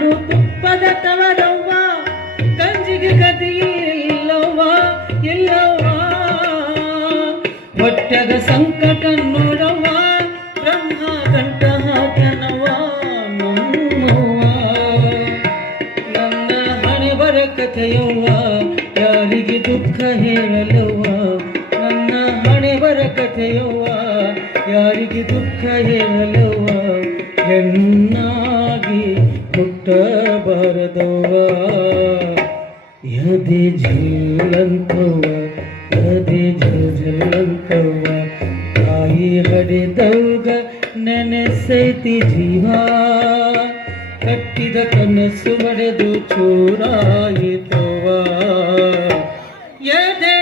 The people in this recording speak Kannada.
ತುಪ್ಪದ ತವರವ್ವ ಗಂಜಿಗೆ ಗದಿಯಿಲ್ಲವ್ವ ಇಲ್ಲವ್ವ ಹೊಟ್ಟೆಗ ಸಂಕಟ ನೋಡವ್ವ ಬ್ರಹ್ಮ ಕಂಠ ಹಾಕ್ಯನವ್ವ ನಮ್ಮವ್ವ ನನ್ನ ಹಣೆ ಬರ ಕಥೆಯವ್ವ ಯಾರಿಗೆ ದುಃಖ ಹೇಳಲವ್ವ ನನ್ನ ಹಣೆ ಬರ ಕಥೆಯವ್ವ ಯಾರಿಗೆ ದುಃಖ ಹೇಳಲವ್ವ ಹೆಣ್ಣಾಗಿ ಹುಟ್ಟಬಾರದವ್ವ ಯದಿ ಝಿಲ್ಲಂತವ್ವ ಯದಿ ಝಿಲ್ಲಂತವ್ವ ತಾಯಿ ಹಡೆದವ್ಗ ನೆನೆಸೈತಿ ಜೀವ ಕಟ್ಟಿದ ಕನಸು ಬಡೆದು ಚೂರಾಯಿತವ್ವ ಎದೆ